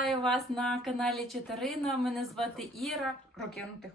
Вітаю вас на каналі Читарина. Мене звати Іра. Рокяну тихо.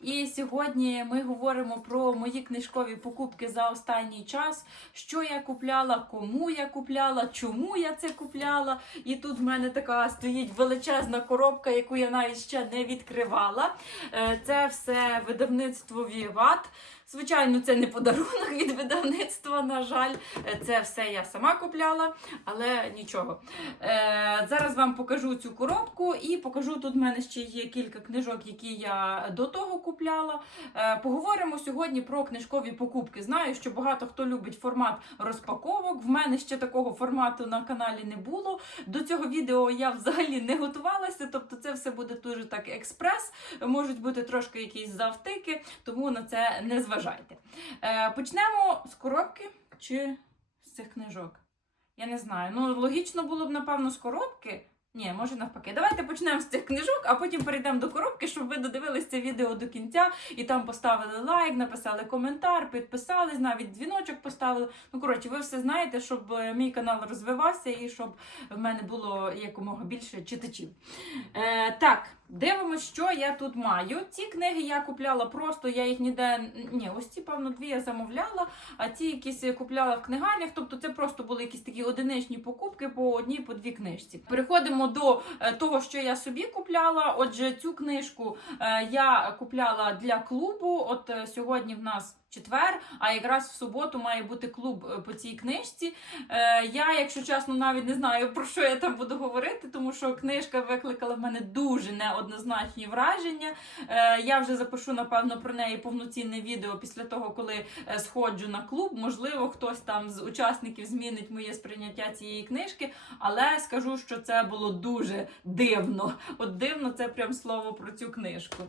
І сьогодні ми говоримо про мої книжкові покупки за останній час, що я купляла, кому я купляла, чому я це купляла. І тут в мене така стоїть величезна коробка, яку я навіть ще не відкривала. Е, Це все видавництво Віват. Звичайно, це не подарунок від видавництва, на жаль. Е, Це все я сама купляла, але нічого. Е, зараз вам покажу цю коробку і покажу тут в мене ще є кілька книжок, які я до того купляла. Е, поговоримо сьогодні про книжкові покупки. Знаю, що багато хто любить формат розпаковок. В мене ще такого формату на каналі не було. До цього відео я взагалі не готувалася, тобто це все буде дуже так експрес. Можуть бути трошки якісь завтики, тому на це не зважайте. Е, почнемо з коробки чи з цих книжок. Я не знаю. Ну, логічно було б, напевно, з коробки. Ні, може навпаки. Давайте почнемо з цих книжок, а потім перейдемо до коробки, щоб ви додивились це відео до кінця і там поставили лайк, написали коментар, підписались, навіть дзвіночок поставили. Ну, коротше, ви все знаєте, щоб е, мій канал розвивався і щоб в мене було якомога більше читачів. Е, так, дивимось, що я тут маю. Ці книги я купляла просто, я їх ніде. Ні, ось ці, певно, дві я замовляла, а ці якісь купляла в книгарнях. Тобто це просто були якісь такі одиничні покупки по одній, по дві книжці. Переходимо до е, того, що я собі купляла. Отже, цю книжку е, я купляла для клубу. От е, сьогодні в нас. Четвер, а якраз в суботу має бути клуб е, по цій книжці. Е, я, якщо чесно, навіть не знаю про що я там буду говорити, тому що книжка викликала в мене дуже неоднозначні враження. Е, я вже запишу, напевно, про неї повноцінне відео після того, коли сходжу на клуб. Можливо, хтось там з учасників змінить моє сприйняття цієї книжки, але скажу, що це було дуже дивно. От дивно це прям слово про цю книжку.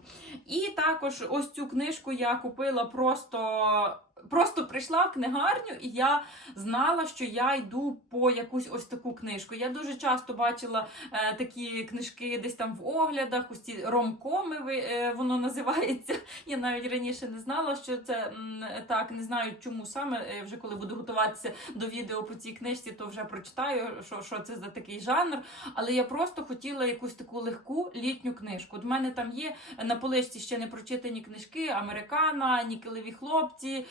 І також ось цю книжку я купила просто. saw Просто прийшла в книгарню, і я знала, що я йду по якусь ось таку книжку. Я дуже часто бачила е, такі книжки десь там в оглядах, ось ці ромкоми е, воно називається. Я навіть раніше не знала, що це м, так. Не знаю, чому саме. Е, Вже коли буду готуватися до відео по цій книжці, то вже прочитаю, що, що це за такий жанр. Але я просто хотіла якусь таку легку літню книжку. От в мене там є на поличці ще не прочитані книжки Американа, Нікелеві хлопці,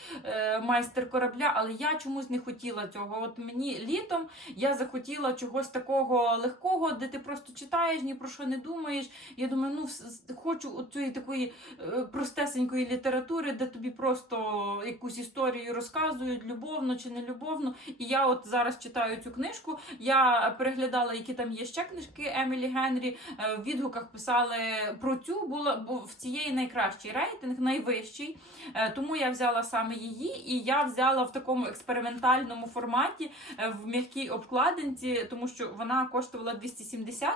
майстер корабля. Але я чомусь не хотіла цього. От мені літом я захотіла чогось такого легкого, де ти просто читаєш, ні про що не думаєш. Я думаю, ну хочу оцієї такої е, простесенької літератури, де тобі просто якусь історію розказують, любовно чи не любовно. І я от зараз читаю цю книжку. Я переглядала, які там є ще книжки Емілі Генрі. Е, В відгуках писали про цю, була бо в цієї найкращий рейтинг, найвищий. Е, Тому я взяла саме її, і я взяла в такому експериментальному форматі е, в м'якій обкладинці, тому що вона коштувала 270.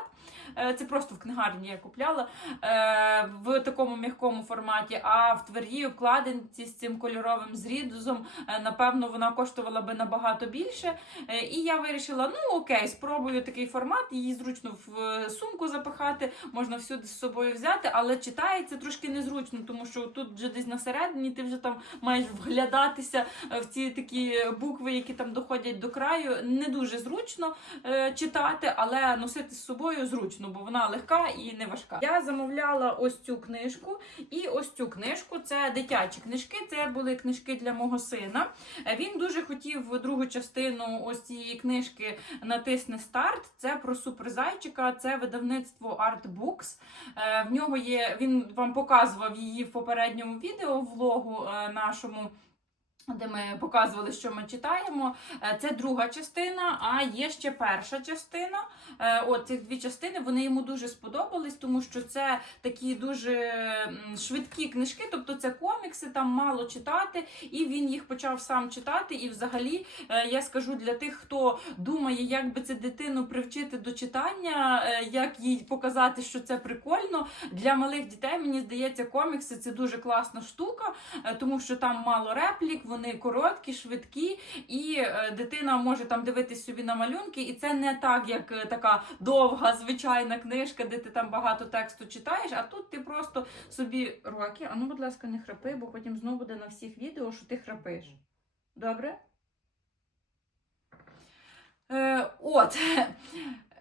Е, Це просто в книгарні я купляла е, в такому м'якому форматі. А в твердій обкладинці з цим кольоровим зрізом, е, напевно, вона коштувала би набагато більше. І я вирішила: ну окей, спробую такий формат, її зручно в сумку запихати, можна всюди з собою взяти, але читається трошки незручно, тому що тут вже десь на середині ти вже там маєш вглядатися е, в ці такі букви, які там доходять до краю. Не дуже зручно е, читати, але носити з собою зручно, бо вона легка і не важка. Я замовляла ось цю книжку, і ось цю книжку це дитячі книжки. Це були книжки для мого сина. Е, Він дуже хотів другу частину ось цієї книжки натисне старт. Це про суперзайчика, це видавництво Art Books. Е, В нього є, він вам показував її в попередньому відео влогу нашому. Де ми показували, що ми читаємо. Е, Це друга частина, а є ще перша частина. Е, От цих дві частини вони йому дуже сподобались, тому що це такі дуже швидкі книжки, тобто це комікси, там мало читати, і він їх почав сам читати. І взагалі е, я скажу для тих, хто думає, як би це дитину привчити до читання, як їй показати, що це прикольно. Для малих дітей мені здається, комікси це дуже класна штука, тому що там мало реплік, вони короткі, швидкі, і е, дитина може там дивитись собі на малюнки, і це не так, як е, така довга звичайна книжка, де ти там багато тексту читаєш. А тут ти просто собі роки. А ну, будь ласка, не храпи, бо потім знову буде на всіх відео, що ти храпиш. Добре? Е, от.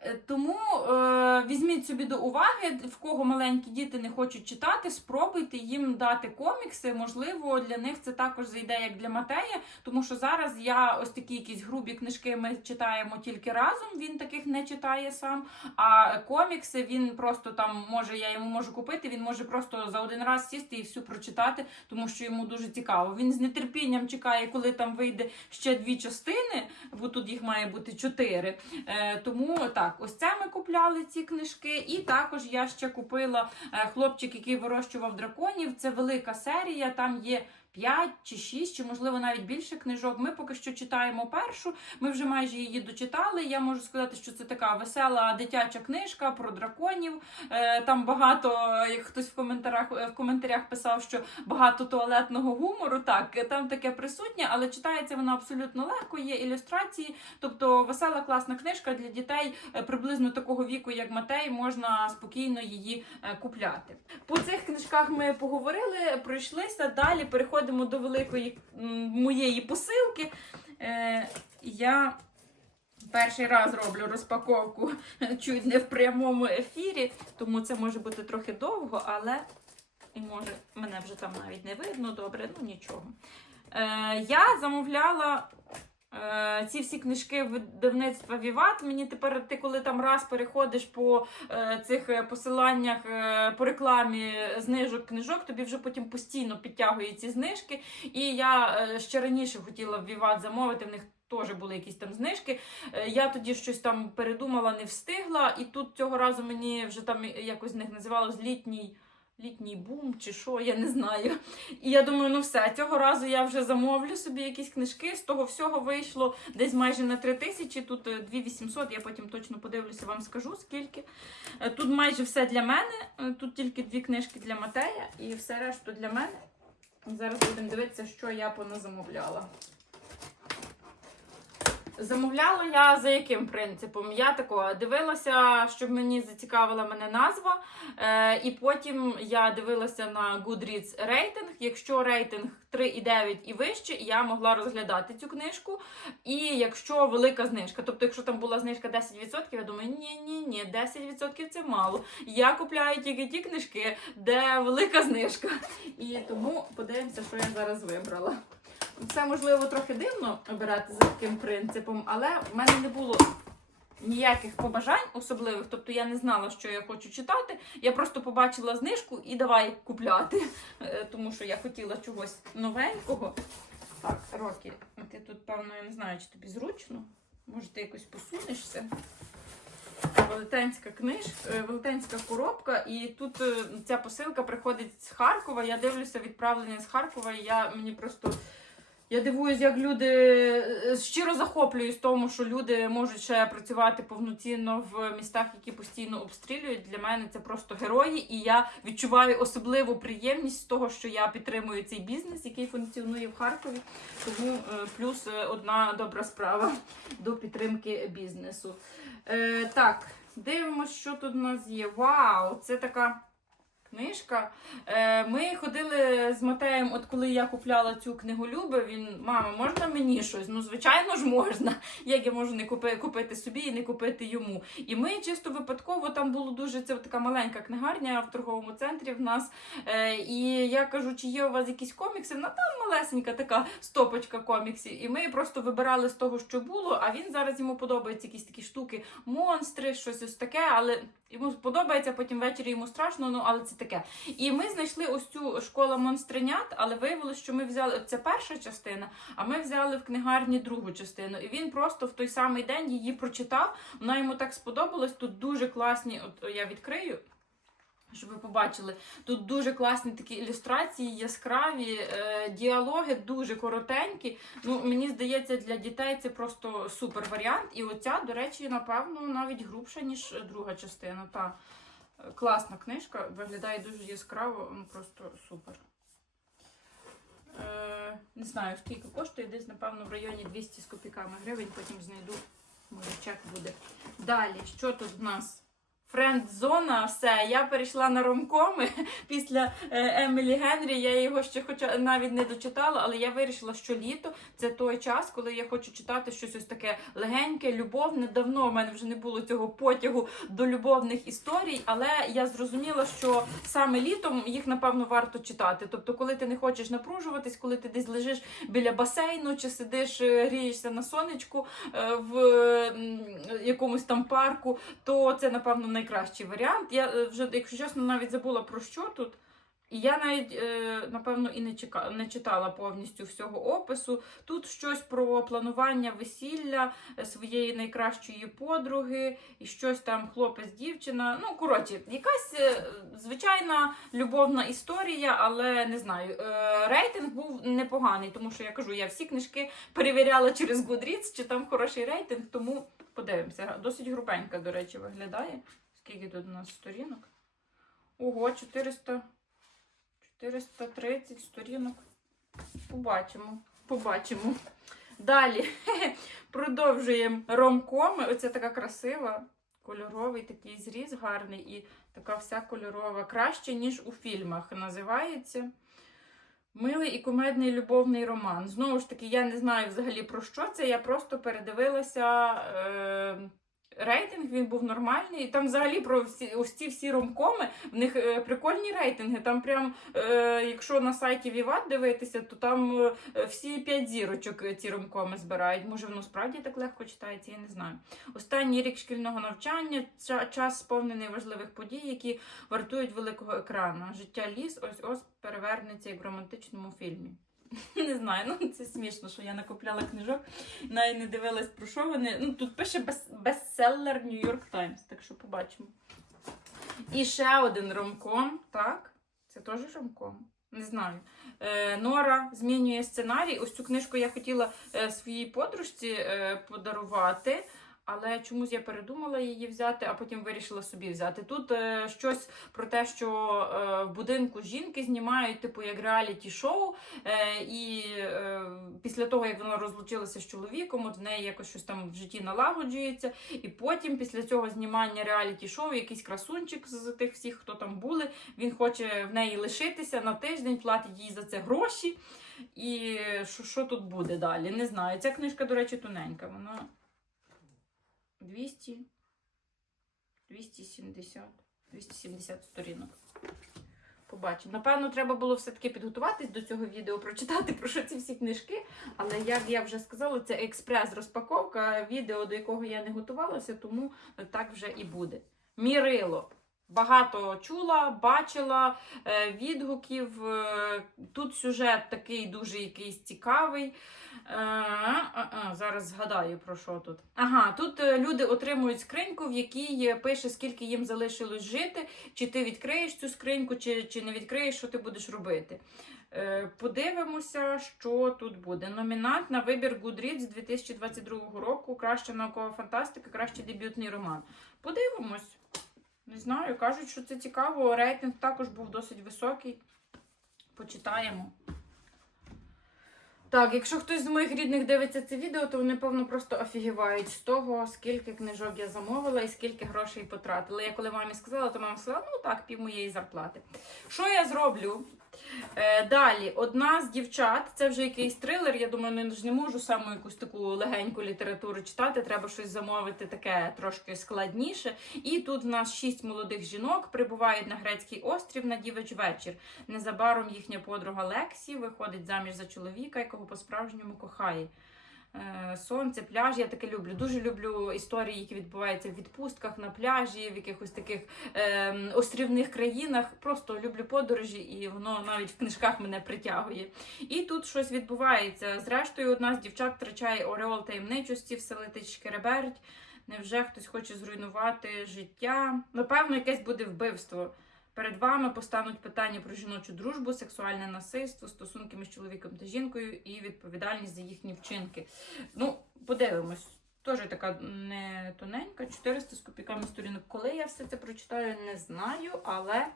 Е, Тому е, візьміть собі до уваги, в кого маленькі діти не хочуть читати, спробуйте їм дати комікси. Можливо, для них це також зайде як для Матея, тому що зараз я ось такі якісь грубі книжки ми читаємо тільки разом. Він таких не читає сам. А комікси він просто там може, я йому можу купити. Він може просто за один раз сісти і всю прочитати, тому що йому дуже цікаво. Він з нетерпінням чекає, коли там вийде ще дві частини, бо тут їх має бути чотири. Е, тому так, ось це ми купляли ці книжки. І також я ще купила е, хлопчик, який вирощував драконів. Це велика серія. Там є 5 чи 6, чи можливо навіть більше книжок. Ми поки що читаємо першу. Ми вже майже її дочитали. Я можу сказати, що це така весела дитяча книжка про драконів. Е, Там багато, як хтось в коментарях в коментарях писав, що багато туалетного гумору. Так, там таке присутнє, але читається вона абсолютно легко. Є ілюстрації, тобто весела класна книжка для дітей е, приблизно такого віку, як Матей, можна спокійно її е, купляти. По цих книжках ми поговорили, пройшлися. Далі переходимо до великої моєї посилки. Е, я перший раз роблю розпаковку чуть не в прямому ефірі, тому це може бути трохи довго, але і може мене вже там навіть не видно добре, ну нічого. Е, я замовляла. Е, Ці всі книжки видавництва Віват. Мені тепер ти, коли там раз переходиш по е, цих е, посиланнях по рекламі знижок книжок, тобі вже потім постійно підтягують ці знижки. І я ще раніше хотіла Віват замовити, в них теж були якісь там знижки. Я тоді щось там передумала, не встигла, і тут цього разу мені вже там якось в них називалось літній. Літній бум чи що, я не знаю. І я думаю, ну все, цього разу я вже замовлю собі якісь книжки. З того всього вийшло десь майже на 3 тисячі, тут е, 2800, я потім точно подивлюся, вам скажу скільки. Е, Тут майже все для мене, е, тут тільки дві книжки для Матея і все решту для мене. Зараз будемо дивитися, що я поназамовляла. Замовляла я за яким принципом? Я такого дивилася, щоб мені зацікавила мене назва. Е, і потім я дивилася на Goodreads рейтинг. Якщо рейтинг 3,9 і вище, я могла розглядати цю книжку. І якщо велика знижка, тобто, якщо там була знижка 10%, я думаю, ні, ні, ні, 10% це мало. Я купляю тільки ті книжки, де велика знижка. І тому подивимося, що я зараз вибрала. Це можливо трохи дивно обирати за таким принципом, але в мене не було ніяких побажань особливих, тобто я не знала, що я хочу читати. Я просто побачила знижку і давай купляти, Е, тому що я хотіла чогось новенького. Так, Рокі, ти тут, певно, я не знаю, чи тобі зручно. Може, ти якось посунешся. Велетенська книжка, е, велетенська коробка, і тут е, ця посилка приходить з Харкова. Я дивлюся відправлення з Харкова, і я мені просто. Я дивуюсь, як люди е, щиро захоплююсь тому, що люди можуть ще працювати повноцінно в містах, які постійно обстрілюють. Для мене це просто герої, і я відчуваю особливу приємність з того, що я підтримую цей бізнес, який функціонує в Харкові. Тому е, плюс е, одна добра справа до підтримки бізнесу. Е, так, дивимося, що тут у нас є. Вау! Це така книжка. Е, ми ходили з Матеєм, от коли я купляла цю книгу Люби, він, мама, можна мені щось? Ну, звичайно ж, можна. Як я можу не купи, купити собі і не купити йому. І ми чисто випадково там було дуже це така маленька книгарня в торговому центрі в нас. Е, і я кажу, чи є у вас якісь комікси? Ну там малесенька така стопочка коміксів. І ми просто вибирали з того, що було. А він зараз йому подобаються якісь такі штуки, монстри, щось ось таке, але. Йому подобається, потім ввечері йому страшно, ну але це таке. І ми знайшли ось цю школу монстренят, але виявилося, що ми взяли це перша частина, а ми взяли в книгарні другу частину. І він просто в той самий день її прочитав. Вона йому так сподобалась. Тут дуже класні. От я відкрию. Щоб ви побачили, тут дуже класні такі ілюстрації, яскраві е, діалоги, дуже коротенькі. Ну, мені здається, для дітей це просто супер варіант. І оця, до речі, напевно, навіть грубша, ніж друга частина. Та класна книжка, виглядає дуже яскраво, ну просто супер. Е, не знаю, скільки коштує, десь, напевно, в районі 200 з копійками гривень, потім знайду, може чек буде. Далі, що тут в нас? Френд-зона, все. Я перейшла на ромкоми після е, Емілі Генрі. Я його ще хоча навіть не дочитала, але я вирішила, що літо це той час, коли я хочу читати щось ось таке легеньке, любовне. Давно в мене вже не було цього потягу до любовних історій, але я зрозуміла, що саме літом їх напевно варто читати. Тобто, коли ти не хочеш напружуватись, коли ти десь лежиш біля басейну чи сидиш, е, грієшся на сонечку е, в якомусь там парку, то це напевно найкращий варіант. Я е, вже, якщо чесно, навіть забула про що тут. І я навіть, е, напевно, і не, чека... не читала повністю всього опису. Тут щось про планування весілля е, своєї найкращої подруги, і щось там хлопець-дівчина. Ну, коротше, якась звичайна любовна історія, але не знаю. Рейтинг був непоганий, тому що я кажу, я всі книжки перевіряла через Goodreads, чи там хороший рейтинг, тому подивимося. Досить грубенька, до речі, виглядає. Скільки тут у нас сторінок? Ого, 400. 430 сторінок. Побачимо. Побачимо. Далі продовжуємо ромкоми. Оце така красива, кольоровий такий зріз гарний і така вся кольорова. Краще, ніж у фільмах. Називається. Милий і кумедний любовний роман. Знову ж таки, я не знаю взагалі про що це. Я просто передивилася. Е- Рейтинг він був нормальний. Там взагалі про всі ось всі ромкоми, в них е, прикольні рейтинги. Там прям, е, якщо на сайті Vivat дивитися, то там е, всі п'ять зірочок е, ці ромкоми збирають. Може, воно справді так легко читається, я не знаю. Останній рік шкільного навчання, ча- час сповнений важливих подій, які вартують великого екрану. Життя ліс ось ось перевернеться як в романтичному фільмі. Не знаю, ну це смішно, що я накопляла книжок, навіть не дивилась про що вони. Ну тут пише бес- бестселер New York Times, так що побачимо. І ще один ромком, так? Це теж ромком? Не знаю. Е, Нора змінює сценарій. Ось цю книжку я хотіла е, своїй подружці е, подарувати. Але чомусь я передумала її взяти, а потім вирішила собі взяти. Тут е, щось про те, що е, в будинку жінки знімають, типу, як реаліті-шоу, е, і е, після того, як вона розлучилася з чоловіком, от в неї якось щось там в житті налагоджується. І потім, після цього знімання реаліті-шоу, якийсь красунчик з тих всіх, хто там були, він хоче в неї лишитися на тиждень, платить їй за це гроші. І що, що тут буде далі? Не знаю. Ця книжка, до речі, тоненька. Вона 200, 270, 270 сторінок. Побачимо. Напевно, треба було все-таки підготуватись до цього відео, прочитати про що ці всі книжки. Але як я вже сказала, це експрес-розпаковка, відео, до якого я не готувалася, тому так вже і буде. Мірило. Багато чула, бачила е, відгуків. Е, тут сюжет такий дуже якийсь цікавий. Е, зараз згадаю про що тут. Ага, тут люди отримують скриньку, в якій пише, скільки їм залишилось жити, чи ти відкриєш цю скриньку, чи, чи не відкриєш, що ти будеш робити. Подивимося, що тут буде. Номінант на вибір Goodreads 2022 року. Краща наукова фантастика, кращий дебютний роман. Подивимось. Не знаю, кажуть, що це цікаво. Рейтинг також був досить високий. Почитаємо. Так, якщо хтось з моїх рідних дивиться це відео, то вони, певно, просто офігівають з того, скільки книжок я замовила і скільки грошей потратила. Я коли мамі сказала, то мама сказала, ну так, пів моєї зарплати. Що я зроблю? Е, далі, одна з дівчат, це вже якийсь трилер. Я думаю, не, не можу саму якусь таку легеньку літературу читати. Треба щось замовити таке трошки складніше. І тут в нас шість молодих жінок прибувають на грецький острів на дівич вечір. Незабаром їхня подруга Лексі виходить заміж за чоловіка, якого по-справжньому кохає. Е, Сонце, пляж, я таке люблю. Дуже люблю історії, які відбуваються в відпустках, на пляжі, в якихось таких е, острівних країнах. Просто люблю подорожі, і воно навіть в книжках мене притягує. І тут щось відбувається. Зрештою, одна з дівчат втрачає ореол таємничості, вселити шкереберть. Невже хтось хоче зруйнувати життя? Напевно, якесь буде вбивство. Перед вами постануть питання про жіночу дружбу, сексуальне насильство, стосунки між чоловіком та жінкою і відповідальність за їхні вчинки. Ну, подивимось. Теж така не тоненька, 400 з копійками сторінок. Коли я все це прочитаю, не знаю, але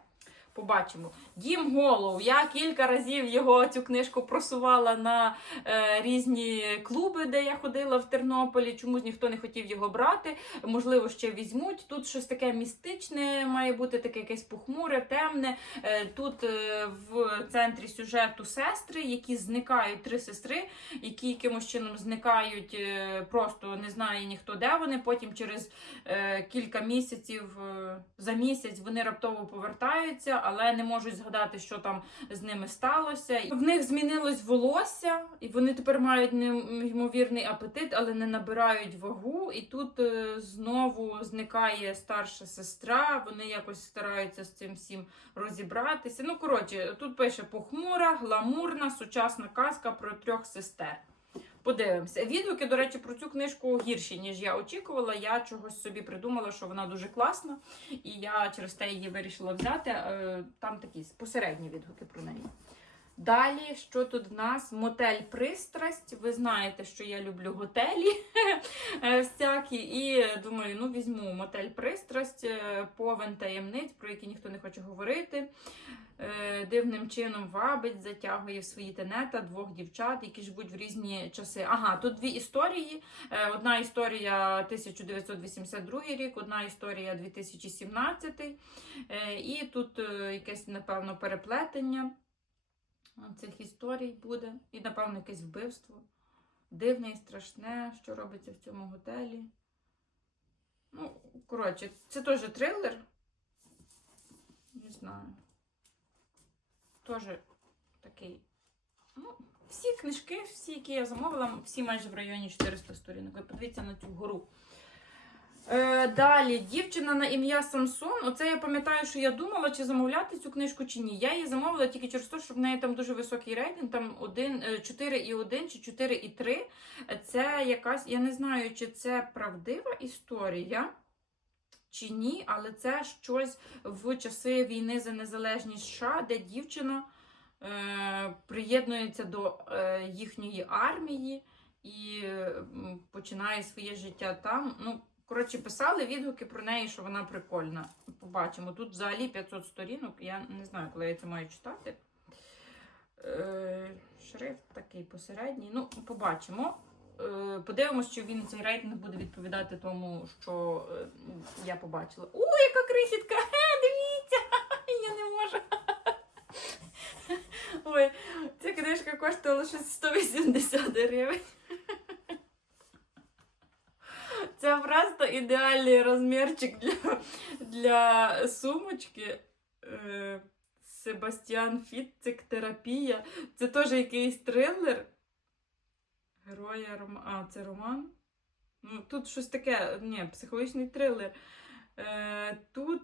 Побачимо. Дім Голов. Я кілька разів його цю книжку просувала на е, різні клуби, де я ходила в Тернополі. Чомусь ніхто не хотів його брати. Можливо, ще візьмуть. Тут щось таке містичне має бути, таке якесь похмуре, темне. Е, тут е, в центрі сюжету сестри, які зникають три сестри, які якимось чином зникають, е, просто не знає ніхто де вони. Потім через е, кілька місяців е, за місяць вони раптово повертаються, але не можуть згадати, що там з ними сталося. В них змінилось волосся, і вони тепер мають неймовірний апетит, але не набирають вагу. І тут е, знову зникає старша сестра. Вони якось стараються з цим всім розібратися. Ну, коротше, тут пише похмура, гламурна, сучасна казка про трьох сестер. Подивимося. Відгуки, до речі, про цю книжку гірші, ніж я очікувала. Я чогось собі придумала, що вона дуже класна, і я через те її вирішила взяти. Е, Там такі посередні відгуки про неї. Далі, що тут в нас? Мотель пристрасть. Ви знаєте, що я люблю готелі е, всякі. І думаю, ну візьму мотель пристрасть, е, повен таємниць, про які ніхто не хоче говорити. Е, Дивним чином вабить, затягує в свої тенета двох дівчат, які живуть в різні часи. Ага, тут дві історії. Е, Одна історія 1982 рік, одна історія 2017. Е, І тут якесь, напевно, переплетення цих історій буде. І, напевно, якесь вбивство. Дивне і страшне, що робиться в цьому готелі. Ну, коротше, це теж трилер. Не знаю. Теж такий. Ну, всі книжки, всі, які я замовила, всі майже в районі 400 сторінок. Ви подивіться на цю гору. Е, далі, дівчина на ім'я Самсон. Оце я пам'ятаю, що я думала, чи замовляти цю книжку, чи ні. Я її замовила тільки через те, що в неї там дуже високий рейтинг, там 1, 4,1 чи 4,3. Це якась, я не знаю, чи це правдива історія. Чи ні, але це щось в часи війни за незалежність США, де дівчина е, приєднується до е, їхньої армії і починає своє життя там. Ну, коротше, писали відгуки про неї, що вона прикольна. Побачимо. Тут взагалі 500 сторінок. Я не знаю, коли я це маю читати. Е, шрифт такий посередній. Ну, побачимо. Е, Подивимось, чи він цей рейтинг буде відповідати тому, що е, я побачила. О, яка крихітка! Е, дивіться! Я не можу. Ой, ця книжка коштувала щось 180 гривень. Це просто ідеальний розмірчик для, для сумочки. Е, Себастьян Фіцик терапія. Це теж якийсь трилер. Героя роман. А, це роман? Ну, тут щось таке, ні, психологічний трилер. Е, тут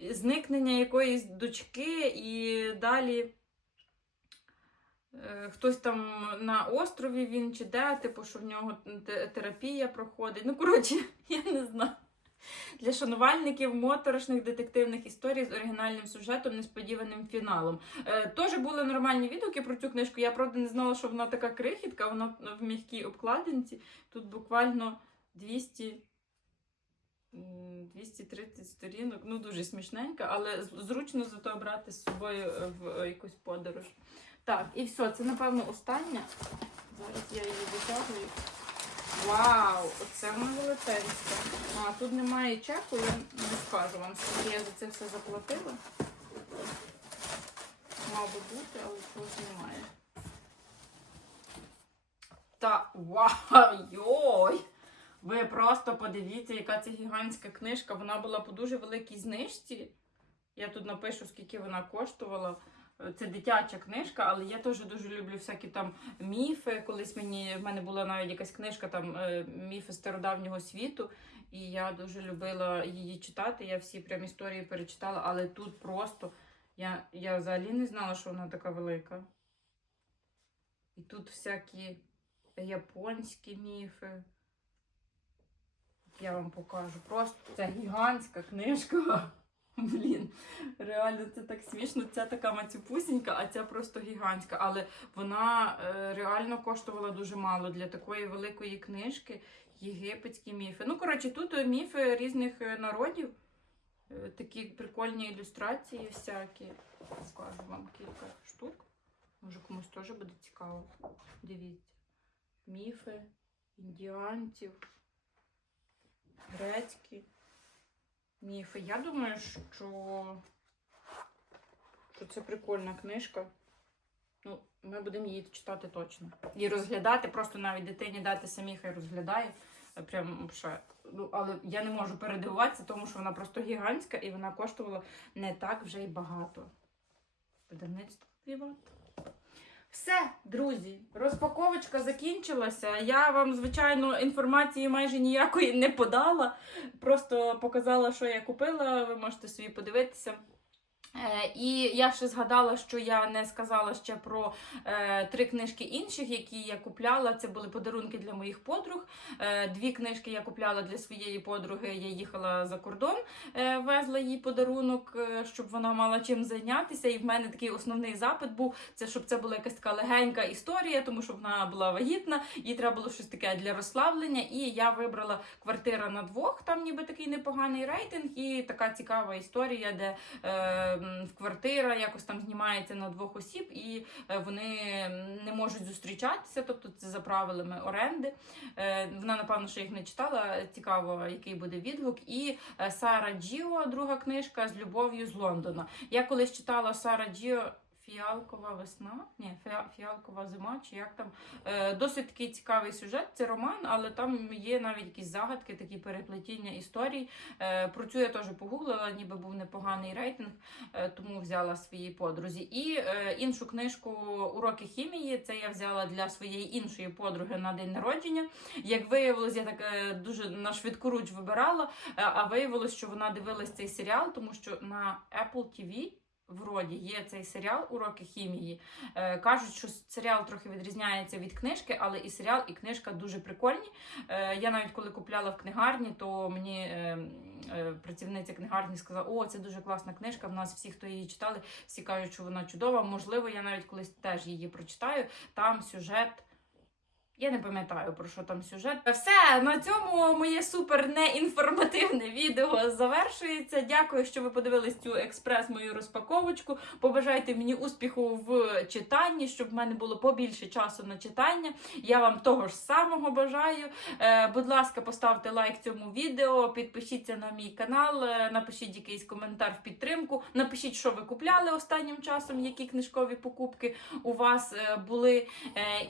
зникнення якоїсь дочки, і далі хтось там на острові він чи де, типу, що в нього терапія проходить. Ну, коротше, я не знаю. Для шанувальників моторошних детективних історій з оригінальним сюжетом, несподіваним фіналом. Е, Теж були нормальні відгуки про цю книжку. Я правда не знала, що вона така крихітка, вона в м'якій обкладинці. Тут буквально 200. 230 сторінок, ну дуже смішненька, але зручно зато брати з собою е, в е, якусь подорож. Так, і все, це напевно остання. Зараз я її витягую. Вау! Оце вона велетенська. А тут немає чеку, я не скажу вам, скільки я за це все заплатила. Мав би бути, але чогось немає. Та вау! Йой! Ви просто подивіться, яка це гігантська книжка. Вона була по дуже великій знижці. Я тут напишу, скільки вона коштувала. Це дитяча книжка, але я теж дуже люблю всякі там міфи. Колись мені в мене була навіть якась книжка там е, міфи стародавнього світу, і я дуже любила її читати. Я всі прям історії перечитала, але тут просто я, я взагалі не знала, що вона така велика. І тут всякі японські міфи. Я вам покажу. Просто це гігантська книжка. Блін, реально це так смішно. Ця така мацюпусінька, а ця просто гігантська. Але вона е, реально коштувала дуже мало для такої великої книжки. Єгипетські міфи. Ну, коротше, тут е, міфи різних е, народів. Такі прикольні ілюстрації всякі. Покажу вам кілька штук. Може комусь теж буде цікаво. Дивіться. Міфи, індіанців, грецькі міфи. Я думаю, що, що це прикольна книжка. Ну, ми будемо її читати точно. І розглядати, просто навіть дитині дати самі хай розглядає. Е, Прям ще. Ну, але я не можу передивуватися, тому що вона просто гігантська і вона коштувала не так вже й багато. Видавництво Віват. Все, друзі, розпаковочка закінчилася. Я вам, звичайно, інформації майже ніякої не подала. Просто показала, що я купила. Ви можете собі подивитися. Е, І я ще згадала, що я не сказала ще про е, три книжки інших, які я купляла. Це були подарунки для моїх подруг. Е, дві книжки я купляла для своєї подруги. Я їхала за кордон, е, везла їй подарунок, е, щоб вона мала чим зайнятися. І в мене такий основний запит був це, щоб це була якась така легенька історія, тому що вона була вагітна, їй треба було щось таке для розслаблення. І я вибрала квартира на двох. Там ніби такий непоганий рейтинг, і така цікава історія, де е, квартира якось там знімається на двох осіб, і е, вони не можуть зустрічатися, тобто це за правилами оренди. Е, Вона, напевно, що їх не читала. Цікаво, який буде відгук. І е, Сара Джіо, друга книжка з любов'ю з Лондона. Я колись читала Сара Джіо. Фіалкова весна, ні, фіа- фіалкова зима, чи як там. Е, досить такий цікавий сюжет. Це роман, але там є навіть якісь загадки, такі переплетіння історій. Е, про цю я теж погуглила, ніби був непоганий рейтинг, е, тому взяла своїй подрузі. І е, іншу книжку Уроки хімії. Це я взяла для своєї іншої подруги на день народження. Як виявилось, я так е, дуже на швидкоруч вибирала, е, а виявилось, що вона дивилась цей серіал, тому що на Apple TV Вроді є цей серіал Уроки хімії. Е, кажуть, що серіал трохи відрізняється від книжки, але і серіал, і книжка дуже прикольні. Е, я навіть коли купляла в книгарні, то мені е, е, працівниця книгарні сказала: О, це дуже класна книжка. В нас всі, хто її читали, всі кажуть, що вона чудова. Можливо, я навіть колись теж її прочитаю. Там сюжет. Я не пам'ятаю про що там сюжет. Все на цьому моє супер неінформативне відео завершується. Дякую, що ви подивились цю експрес мою розпаковочку. Побажайте мені успіху в читанні, щоб в мене було побільше часу на читання. Я вам того ж самого бажаю. Е, будь ласка, поставте лайк цьому відео, підпишіться на мій канал, е, напишіть якийсь коментар в підтримку. Напишіть, що ви купляли останнім часом, які книжкові покупки у вас е, були.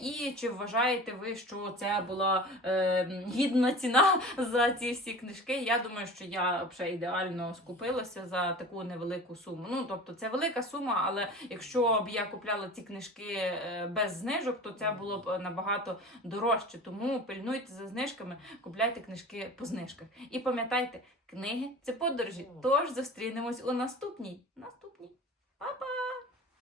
І чи вважаєте ви, що це була е, гідна ціна за ці всі книжки? Я думаю, що я вже ідеально скупилася за таку невелику суму. Ну, тобто, це велика сума, але якщо б я купляла ці книжки е, без знижок, то це було б набагато дорожче. Тому пильнуйте за знижками, купляйте книжки по знижках. І пам'ятайте, книги це подорожі. Тож зустрінемось у наступній. Наступній. Па-па!